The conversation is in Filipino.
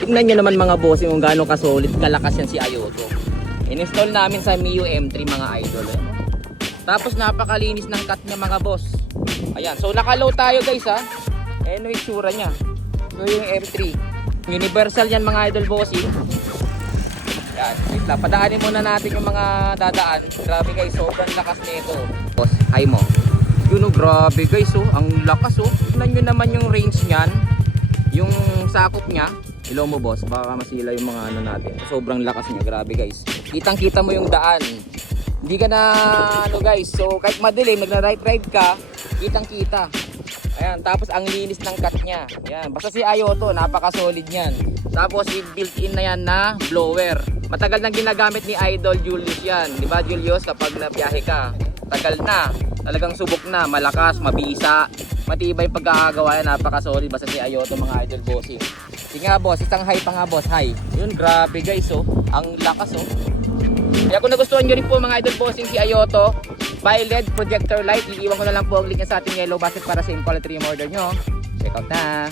Tingnan nyo naman mga bossing kung gaano kasolid, kalakas yan si Ayoto. In-install namin sa Mio M3 mga idol. Tapos napakalinis ng cut niya mga boss. Ayan, so naka-low tayo guys ha. Ayan yung itsura niya. So yung M3. Universal yan mga idol bossing. Yan, wait lang. Padaanin muna natin yung mga dadaan. Grabe guys, sobrang lakas nito. Boss, hi mo. Yun oh, grabe guys oh, ang lakas oh. Tignan nyo naman yung range niyan. Yung sakop niya. Hello mo boss, baka masila yung mga ano natin. Sobrang lakas niya, grabe guys. Kitang kita mo yung daan. Hindi ka na ano guys, so kahit madilim, nagna-right ride ka, kitang kita. Ayan, tapos ang linis ng cut niya. Ayan, basta si Ayoto, napaka-solid niyan. Tapos built-in na yan na blower. Matagal nang ginagamit ni Idol Julius yan. Di ba Julius, kapag nabiyahe ka, tagal na. Talagang subok na, malakas, mabisa. Matibay yung pagkakagawa yan, napaka-solid. Basta si Ayoto mga idol bossing. Sige nga boss, isang high pa nga boss, high. Yun, grabe guys oh, ang lakas oh. Kaya kung nagustuhan nyo rin po mga idol bossing si Ayoto, by LED projector light, iiwan ko na lang po ang link niya sa ating yellow basket para sa quality order nyo. Check out na.